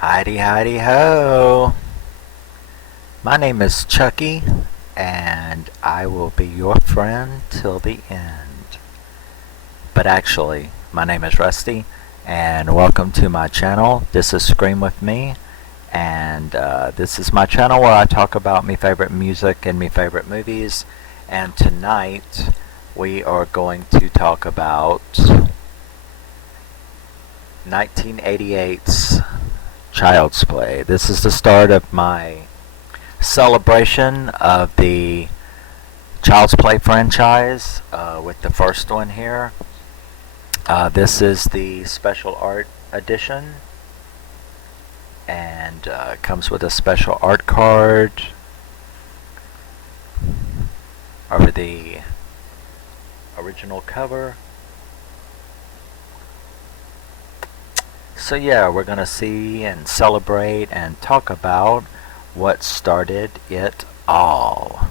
Heidi, Heidi, ho! My name is Chucky, and I will be your friend till the end. But actually, my name is Rusty, and welcome to my channel. This is Scream With Me, and this is my channel where I talk about my favorite music and my favorite movies. And tonight, we are going to talk about 1988's Child's Play. This is the start of my celebration of the Child's Play franchise with the first one here. This is the special art edition, and comes with a special art card over the original cover. So yeah, we're going to see and celebrate and talk about what started it all.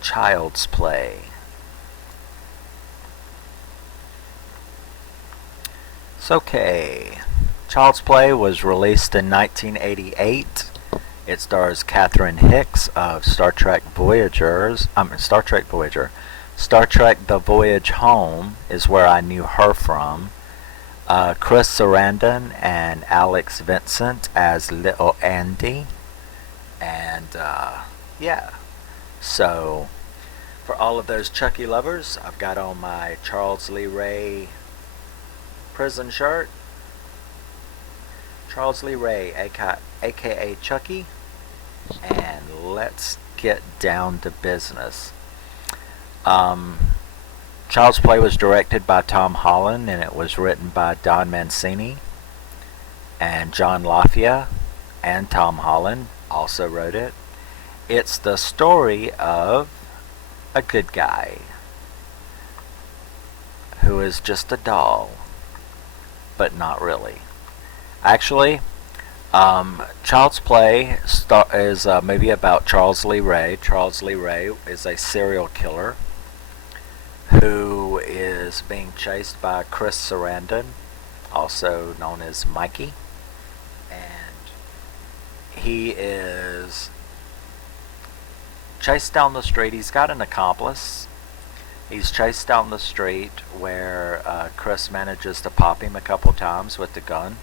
Child's Play. So okay, Child's Play was released in 1988. It stars Catherine Hicks of Star Trek Voyager. Star Trek The Voyage Home is where I knew her from. Chris Sarandon and Alex Vincent as Little Andy. And yeah, so for all of those Chucky lovers, I've got on my Charles Lee Ray prison shirt. Charles Lee Ray, aka Chucky. And let's get down to business. Child's Play was directed by Tom Holland, and it was written by Don Mancini, and John Lafia and Tom Holland also wrote it. It's the story of a good guy who is just a doll, but not really. Actually, Child's Play is a movie about Charles Lee Ray. Charles Lee Ray is a serial killer who is being chased by Chris Sarandon, also known as Mikey. And he is chased down the street. He's got an accomplice. He's chased down the street where Chris manages to pop him a couple times with the gun.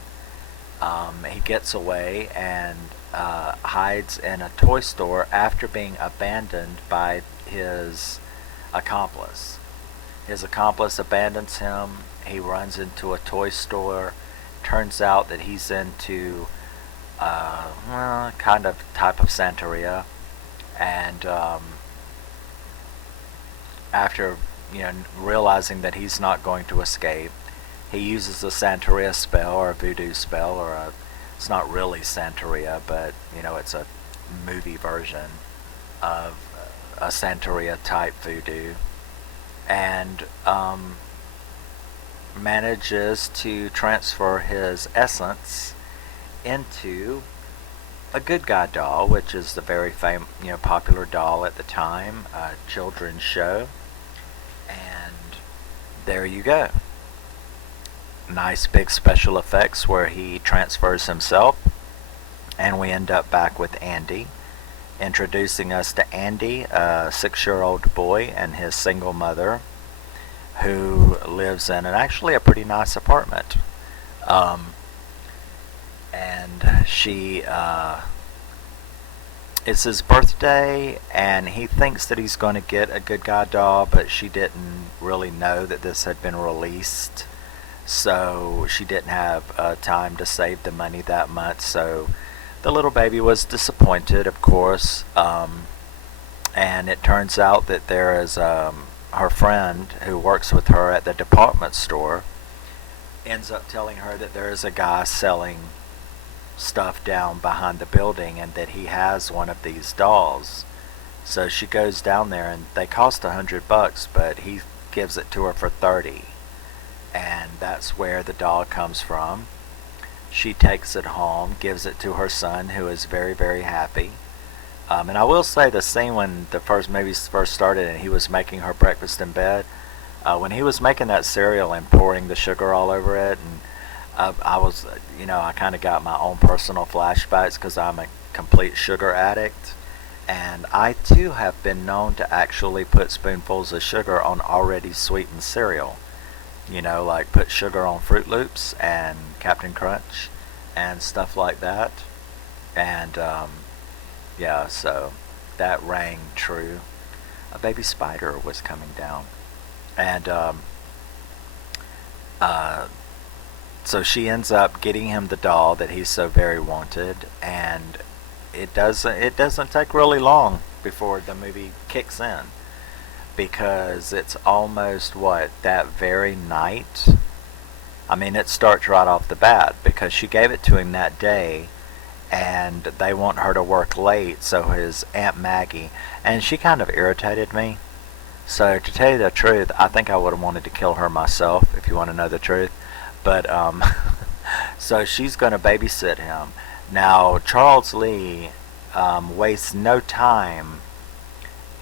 He gets away and hides in a toy store after being abandoned by his accomplice. His accomplice abandons him. He runs into a toy store. Turns out that he's into kind of type of Santeria. And after realizing that he's not going to escape, he uses a Santeria spell or a voodoo spell, or it's not really Santeria, but it's a movie version of a Santeria type voodoo. And manages to transfer his essence into a good guy doll, which is the very popular doll at the time, a children's show. And there you go. Nice big special effects where he transfers himself, and we end up back with Andy, introducing us to Andy, a 6-year-old boy, and his single mother, who lives in actually a pretty nice apartment. And she, it's his birthday, and he thinks that he's going to get a good guy doll, but she didn't really know that this had been released, so she didn't have time to save the money that month. So the little baby was disappointed, of course, and it turns out that there is her friend who works with her at the department store ends up telling her that there is a guy selling stuff down behind the building and that he has one of these dolls. So she goes down there, and they cost $100, but he gives it to her for $30, and that's where the doll comes from. She takes it home, gives it to her son, who is very, very happy. And I will say, the scene when the movie first started and he was making her breakfast in bed, when he was making that cereal and pouring the sugar all over it, and I was, I kind of got my own personal flashbacks because I'm a complete sugar addict. And I too have been known to actually put spoonfuls of sugar on already sweetened cereal. Like put sugar on Fruit Loops and Captain Crunch and stuff like that. And yeah, so that rang true. A baby spider was coming down. And uh, so she ends up getting him the doll that he so very wanted, and it doesn't take really long before the movie kicks in, because it's almost what, that very night. I mean, it starts right off the bat because she gave it to him that day, and they want her to work late, so his Aunt Maggie, and she kind of irritated me. So to tell you the truth, I think I would have wanted to kill her myself, if you want to know the truth. But so she's going to babysit him. Now Charles Lee wastes no time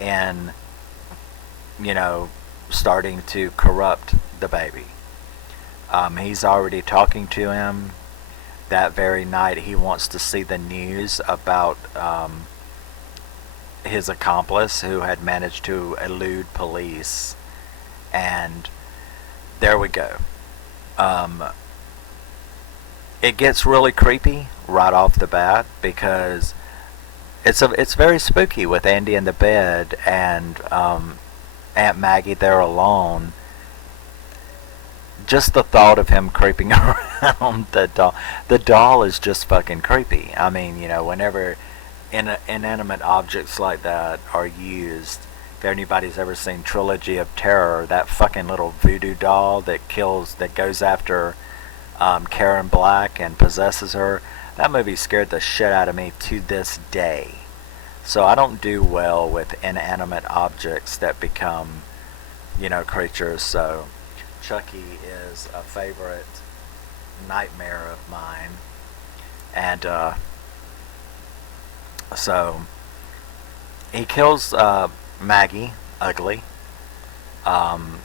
in, starting to corrupt the baby. He's already talking to him that very night. He wants to see the news about his accomplice who had managed to elude police. And there we go. It gets really creepy right off the bat because it's very spooky with Andy in the bed and Aunt Maggie there alone. Just the thought of him creeping around the doll is just fucking creepy. I mean, whenever inanimate objects like that are used, if anybody's ever seen Trilogy of Terror, that fucking little voodoo doll that goes after Karen Black and possesses her, that movie scared the shit out of me to this day. So I don't do well with inanimate objects that become, creatures. So Chucky is a favorite nightmare of mine. And so he kills Maggie, ugly. It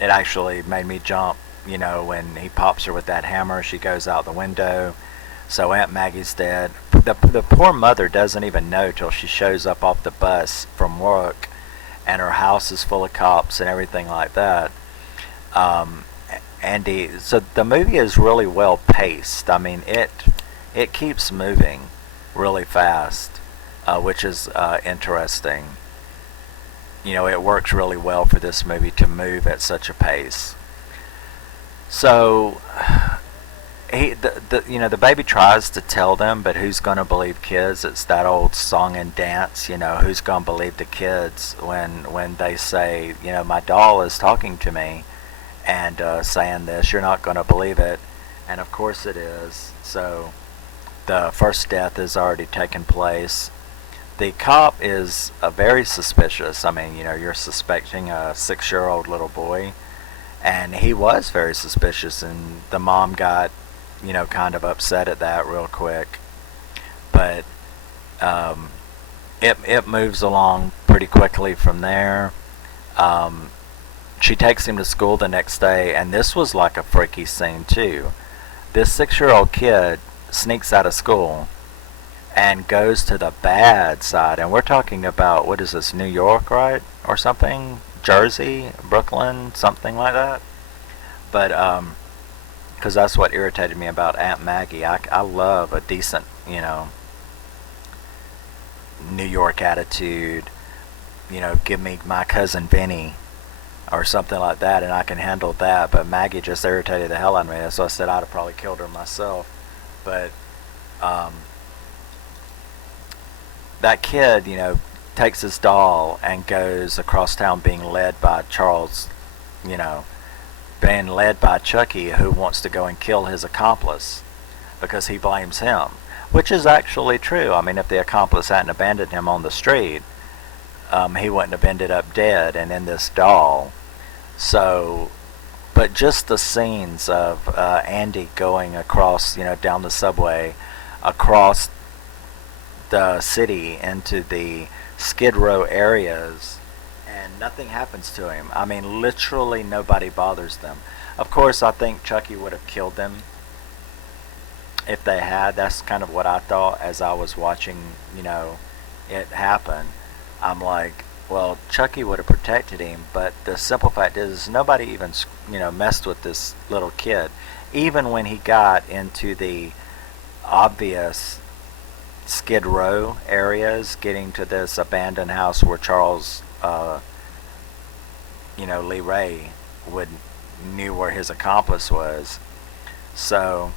actually made me jump, when he pops her with that hammer. She goes out the window. So Aunt Maggie's dead. The poor mother doesn't even know till she shows up off the bus from work, and her house is full of cops and everything like that. So the movie is really well paced. I mean, it keeps moving really fast, which is interesting. It works really well for this movie to move at such a pace. So the baby tries to tell them, but who's gonna believe kids? It's that old song and dance. Who's gonna believe the kids when they say, my doll is talking to me and saying this? You're not gonna believe it, and of course it is. So the first death has already taken place. The cop is very suspicious. I mean, you're suspecting a 6-year-old little boy, and he was very suspicious, and the mom got, kind of upset at that real quick. But it moves along pretty quickly from there. She takes him to school the next day, and this was like a freaky scene too. This 6-year-old kid sneaks out of school and goes to the bad side, and we're talking about, what is this, New York, right, or something, Jersey, Brooklyn, something like that. But because that's what irritated me about Aunt Maggie. I love a decent, New York attitude. Give me My Cousin Vinny or something like that, and I can handle that. But Maggie just irritated the hell out of me, so I said I'd have probably killed her myself. But that kid, takes his doll and goes across town being led by Charles, being led by Chucky, who wants to go and kill his accomplice because he blames him, which is actually true. I mean, if the accomplice hadn't abandoned him on the street, he wouldn't have ended up dead and in this doll. So, but just the scenes of Andy going across, down the subway, across the city into the Skid Row areas, and nothing happens to him. I mean, literally nobody bothers them. Of course, I think Chucky would have killed them if they had. That's kind of what I thought as I was watching, it happen. I'm like, well, Chucky would have protected him, but the simple fact is nobody even, messed with this little kid. Even when he got into the obvious Skid Row areas, getting to this abandoned house where Charles, Lee Ray knew where his accomplice was. So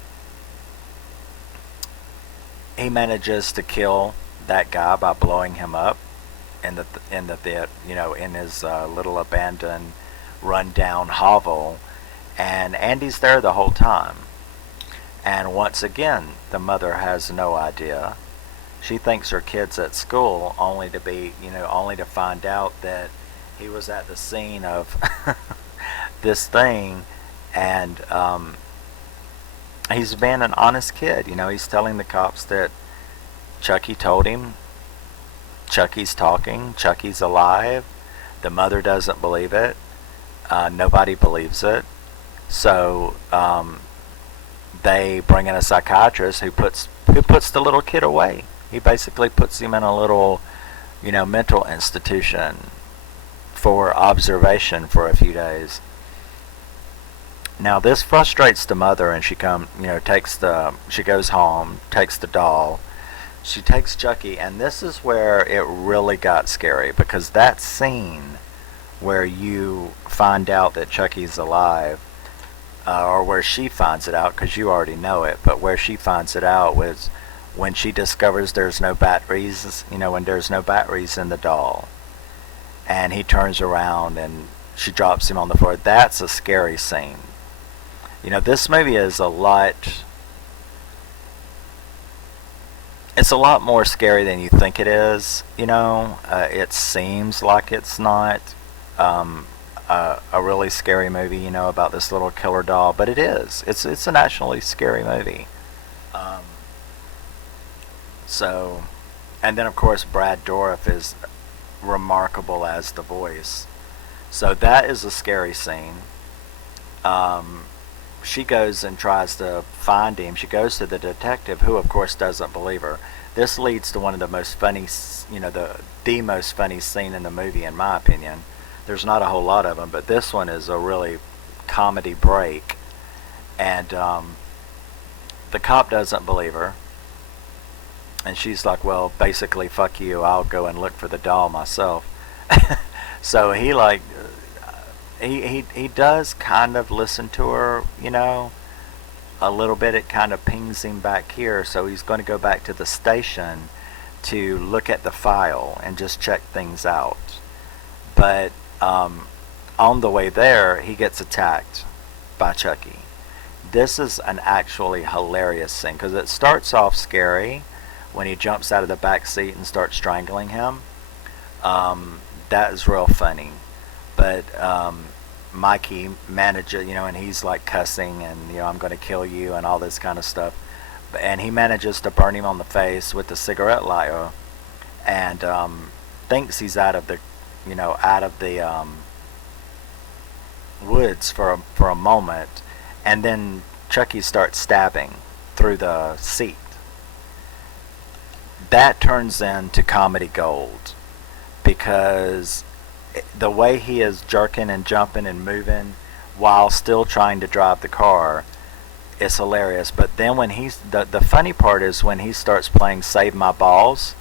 he manages to kill that guy by blowing him up in in his little abandoned, run-down hovel, and Andy's there the whole time. And once again, the mother has no idea. She thinks her kid's at school, only to find out that he was at the scene of this thing, and he's being an honest kid. He's telling the cops that Chucky told him, Chucky's talking, Chucky's alive. The mother doesn't believe it. Nobody believes it. So they bring in a psychiatrist who puts the little kid away. He basically puts him in a little, mental institution for observation for a few days. Now this frustrates the mother, and she goes home, takes the doll, she takes Chucky, and this is where it really got scary, because that scene where you find out that Chucky's alive, or where she finds it out, because you already know it, but where she finds it out was when she discovers there's no batteries, when there's no batteries in the doll, and he turns around and she drops him on the floor. That's a scary scene. This movie is it's a lot more scary than you think it is. It seems like it's not a really scary movie, about this little killer doll, but it is. It's an actually scary movie. And then of course Brad Dourif is remarkable as the voice. So that is a scary scene. She goes and tries to find him. She goes to the detective, who of course doesn't believe her. This leads to one of the most funny, the most funny scene in the movie, in my opinion. There's not a whole lot of them, but this one is a really comedy break. And the cop doesn't believe her. And she's like, well, basically, fuck you, I'll go and look for the doll myself. So he he does kind of listen to her, a little bit. It kind of pings him back here, so he's going to go back to the station to look at the file and just check things out. But on the way there, he gets attacked by Chucky. This is an actually hilarious scene, because it starts off scary when he jumps out of the back seat and starts strangling him. That is real funny. But Mikey manages, and he's like cussing and, I'm going to kill you and all this kind of stuff. And he manages to burn him on the face with the cigarette lighter, and thinks he's out of the woods for a moment, and then Chucky starts stabbing through the seat. That turns into comedy gold, because the way he is jerking and jumping and moving while still trying to drive the car is hilarious. But then when the funny part is when he starts playing Save My Balls,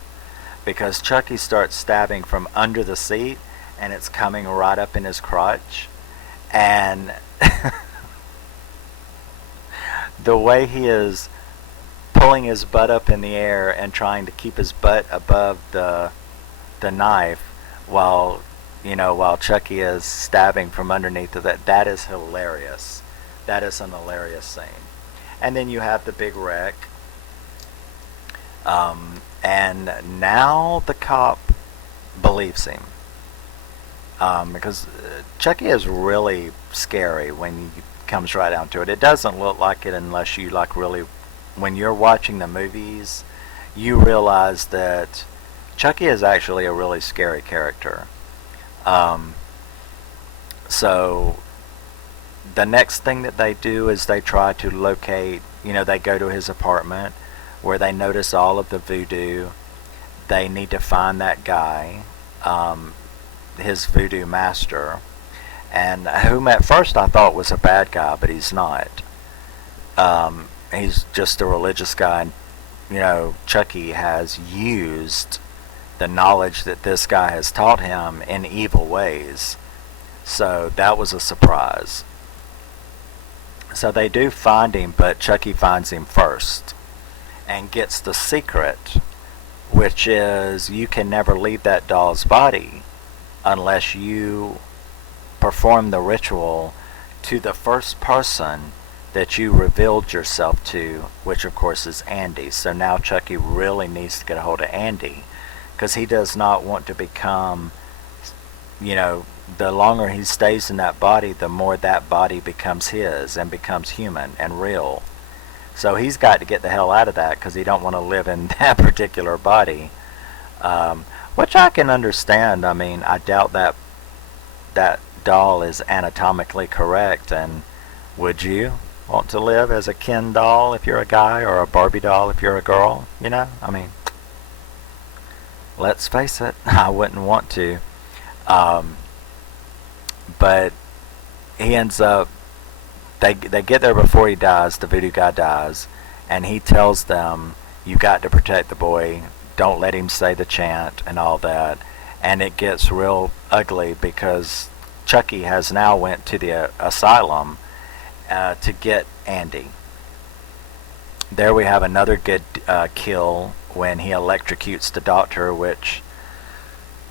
because Chucky starts stabbing from under the seat and it's coming right up in his crotch, and the way he is pulling his butt up in the air and trying to keep his butt above the knife while Chucky is stabbing from underneath of that is hilarious. That is an hilarious scene. And then you have the big wreck. And now the cop believes him. Because Chucky is really scary when it comes right down to it. It doesn't look like it unless you really, when you're watching the movies, you realize that Chucky is actually a really scary character. So the next thing that they do is they try to locate they go to his apartment where they notice all of the voodoo. They need to find that guy, his voodoo master, and whom at first I thought was a bad guy, but he's not. He's just a religious guy, and Chucky has used the knowledge that this guy has taught him in evil ways. So that was a surprise. So they do find him, but Chucky finds him first and gets the secret, which is you can never leave that doll's body unless you perform the ritual to the first person that you revealed yourself to, which of course is Andy. So now Chucky really needs to get a hold of Andy, because he does not want to become, the longer he stays in that body, the more that body becomes his and becomes human and real. So he's got to get the hell out of that, because he don't want to live in that particular body, which I can understand. I mean, I doubt that doll is anatomically correct, and would you want to live as a Ken doll if you're a guy, or a Barbie doll if you're a girl? I mean, let's face it, I wouldn't want to. But he ends up, they get there before he dies, the voodoo guy dies, and he tells them, you got to protect the boy, don't let him say the chant and all that. And it gets real ugly, because Chucky has now went to the asylum to get Andy. There we have another good kill when he electrocutes the doctor, which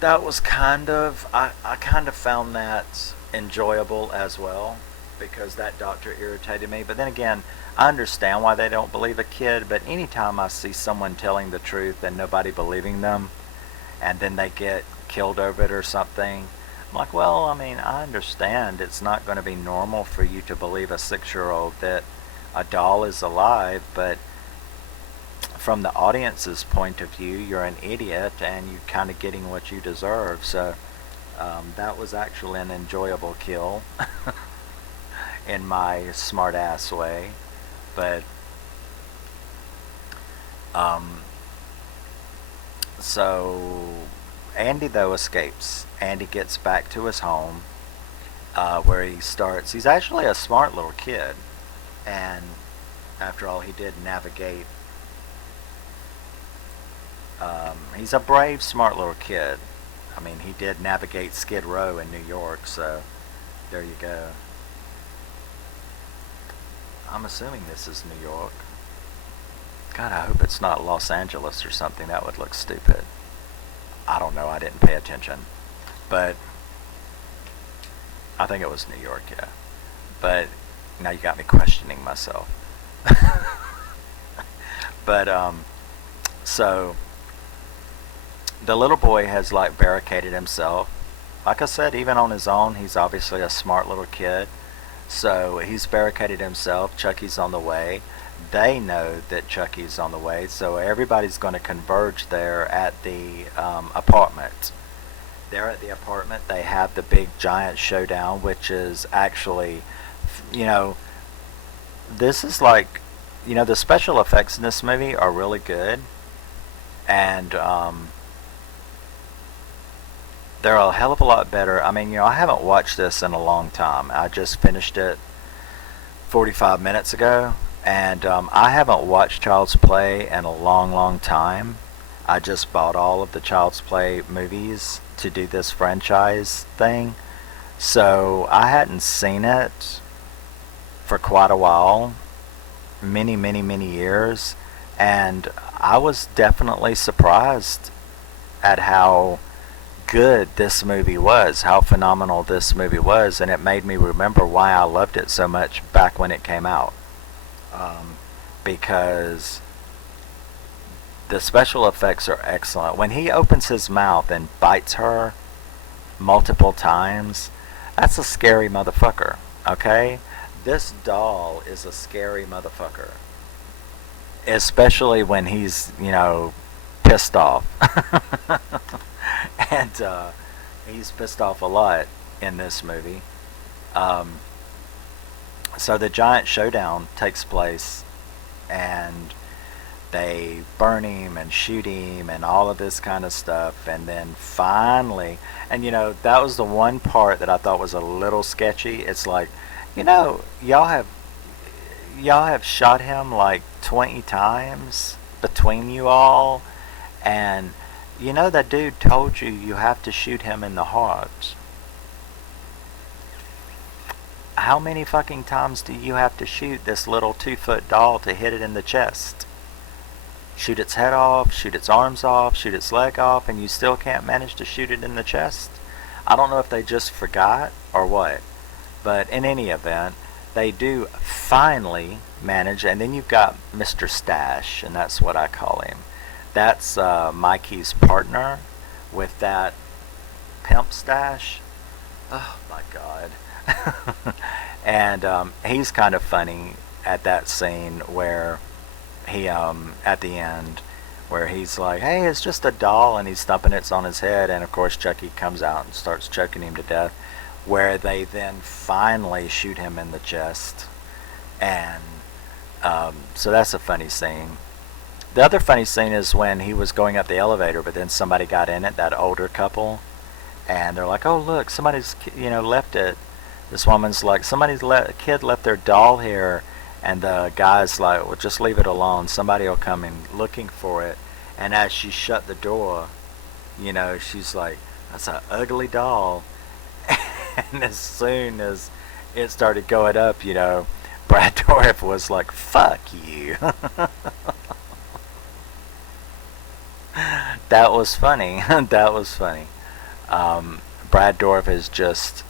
that was I kind of found that enjoyable as well, because that doctor irritated me. But then again, I understand why they don't believe a kid, but anytime I see someone telling the truth and nobody believing them, and then they get killed over it or something, I'm like, well, I mean, I understand it's not going to be normal for you to believe a 6-year-old that a doll is alive, but from the audience's point of view, you're an idiot and you're kind of getting what you deserve. So that was actually an enjoyable kill in my smart ass way. But so Andy though escapes. Andy gets back to his home, where he's actually a smart little kid, and after all, he did navigate. He's a brave, smart little kid. I mean, he did navigate Skid Row in New York, so there you go. I'm assuming this is New York. God, I hope it's not Los Angeles or something. That would look stupid. I don't know. I didn't pay attention. But I think it was New York, yeah. But now you got me questioning myself. But, so the little boy has like barricaded himself. Like I said, even on his own, he's obviously a smart little kid. So he's barricaded himself. Chucky's on the way. They know that Chucky's on the way, so everybody's going to converge there at the apartment. There at the apartment, they have the big giant showdown, which is actually, this is like, the special effects in this movie are really good, and they're a hell of a lot better. I mean, I haven't watched this in a long time. I just finished it 45 minutes ago. And I haven't watched Child's Play in a long, long time. I just bought all of the Child's Play movies to do this franchise thing. So I hadn't seen it for quite a while. Many, many, many years. And I was definitely surprised at how good this movie was, how phenomenal this movie was. And it made me remember why I loved it so much back when it came out. Because the special effects are excellent. When he opens his mouth and bites her multiple times, that's a scary motherfucker, okay? This doll is a scary motherfucker. Especially when he's, pissed off. And he's pissed off a lot in this movie. So the giant showdown takes place and they burn him and shoot him and all of this kind of stuff. And then finally, and that was the one part that I thought was a little sketchy. It's like, y'all have shot him like 20 times between you all, and that dude told you have to shoot him in the heart. How many fucking times do you have to shoot this little 2-foot doll to hit it in the chest? Shoot its head off, shoot its arms off, shoot its leg off, and you still can't manage to shoot it in the chest? I don't know if they just forgot or what, but in any event, they do finally manage. And then you've got Mr. Stash, and that's what I call him. That's Mikey's partner with that pimp stash. Oh my god. And he's kind of funny at that scene where he at the end, where he's like, hey, it's just a doll, and he's thumping it on his head, and of course Chucky comes out and starts choking him to death, where they then finally shoot him in the chest. And so that's a funny scene. The other funny scene is when he was going up the elevator, but then somebody got in it, that older couple, and they're like, oh look, somebody's left it. This woman's like, kid left their doll here, and the guy's like, well, just leave it alone, somebody will come in looking for it. And as she shut the door, she's like, that's an ugly doll. And as soon as it started going up, Brad Dourif was like, fuck you. That was funny. That was funny. Brad Dourif is just,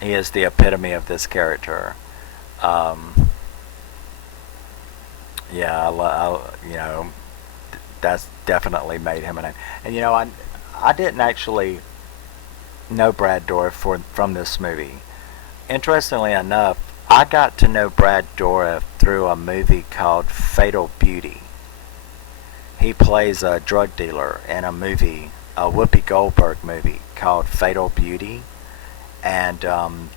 he is the epitome of this character. Yeah, that's definitely made him an name. And I didn't actually know Brad Dourif from this movie. Interestingly enough, I got to know Brad Dourif through a movie called Fatal Beauty. He plays a drug dealer in a movie, a Whoopi Goldberg movie called Fatal Beauty, and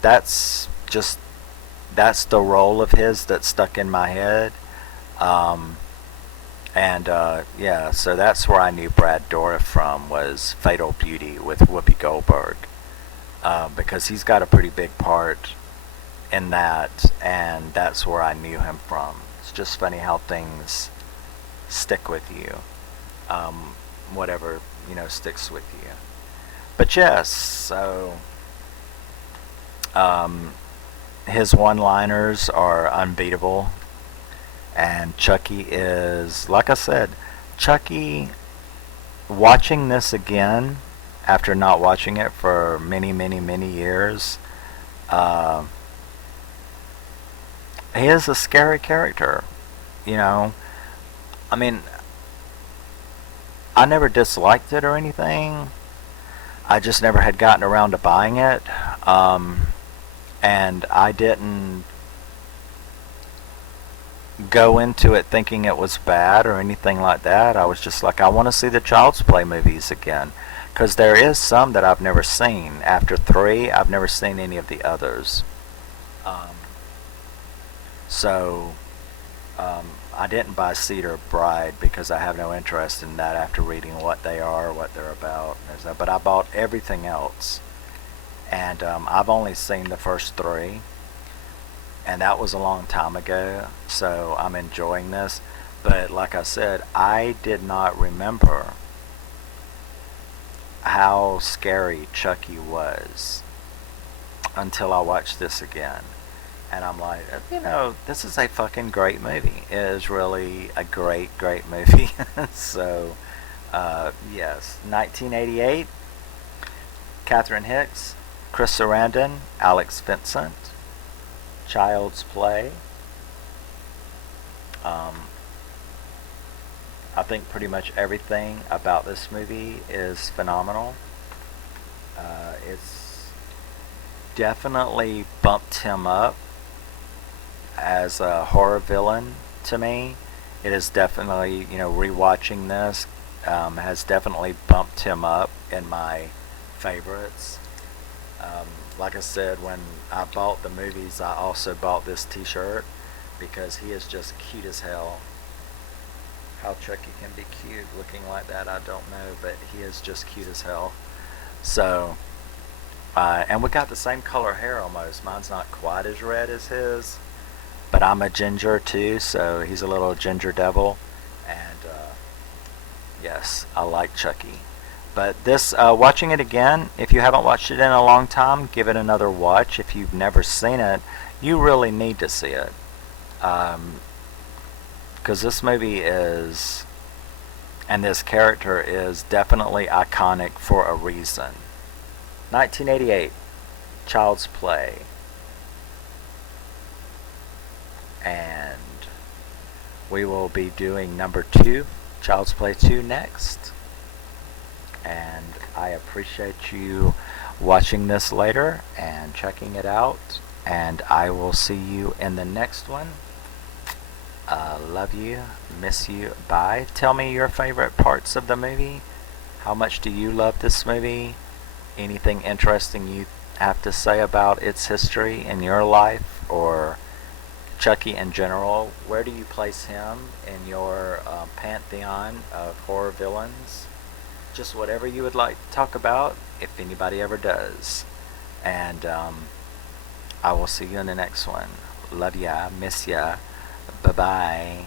that's the role of his that stuck in my head. Yeah, so that's where I knew Brad Dourif from, was Fatal Beauty with Whoopi Goldberg, because he's got a pretty big part in that, and that's where I knew him from. It's just funny how things stick with you, whatever sticks with you. But yes, so his one-liners are unbeatable. And Chucky is, like I said, Chucky, watching this again after not watching it for many, many, many years, he is a scary character. I mean, I never disliked it or anything. I just never had gotten around to buying it. And I didn't go into it thinking it was bad or anything like that. I was just like, I want to see the Child's Play movies again, because there is some that I've never seen. After 3, I've never seen any of the others. I didn't buy Cedar Bride because I have no interest in that after reading what they are, what they're about. But I bought everything else, and I've only seen the first 3. And that was a long time ago, so I'm enjoying this. But like I said, I did not remember how scary Chucky was until I watched this again. And I'm like, this is a fucking great movie. It is really a great, great movie. So, yes, 1988, Catherine Hicks, Chris Sarandon, Alex Vincent. Child's Play. I think pretty much everything about this movie is phenomenal. It's definitely bumped him up as a horror villain to me. It is definitely, rewatching this has definitely bumped him up in my favorites. Like I said, when I bought the movies, I also bought this t-shirt. because he is just cute as hell. How Chucky can be cute looking like that, I don't know, but he is just cute as hell. So, and we got the same color hair almost. Mine's not quite as red as his, but I'm a ginger too, so he's a little ginger devil. And yes, I like Chucky. But this, watching it again, if you haven't watched it in a long time, give it another watch. If you've never seen it, you really need to see it. Because this movie is, and this character is definitely iconic for a reason. 1988, Child's Play. And we will be doing number 2, Child's Play 2 next. And I appreciate you watching this later and checking it out. And I will see you in the next one. Love you, miss you, bye. Tell me your favorite parts of the movie. How much do you love this movie? Anything interesting you have to say about its history in your life, or Chucky in general? Where do you place him in your pantheon of horror villains? Just whatever you would like to talk about, if anybody ever does. And I will see you in the next one. Love ya, miss ya, bye bye.